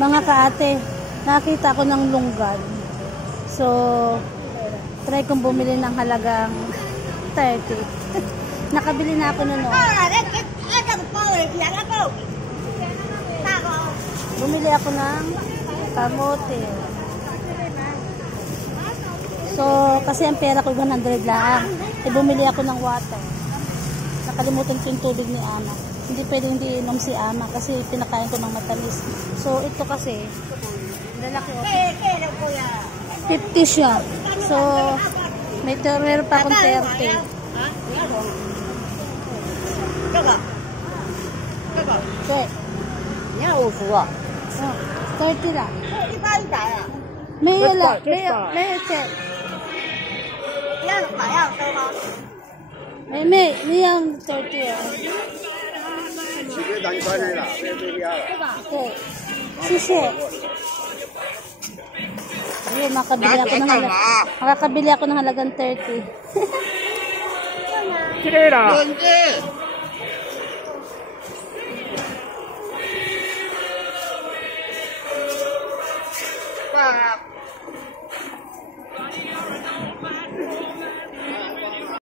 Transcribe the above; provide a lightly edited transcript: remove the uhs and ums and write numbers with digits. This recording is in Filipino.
Mga kaate, nakita ko ng lunggan. So, try kong bumili ng halagang 30. Nakabili na ako noon. Bumili ako ng kamote. So, kasi ang pera ko 100 lang. Bumili ako ng water. Nakalimutan ko yung tubig ni Ama. Hindi pwedeng hindi inom si Ama kasi pinakain ko ng matamis. So, ito kasi, lalaki o 50 siya. So, meron pa akong 30. Okay. 30 lang. May yang 30 啊。对，谢谢。Ayun, makakabili ako ng halagang 30. Kira.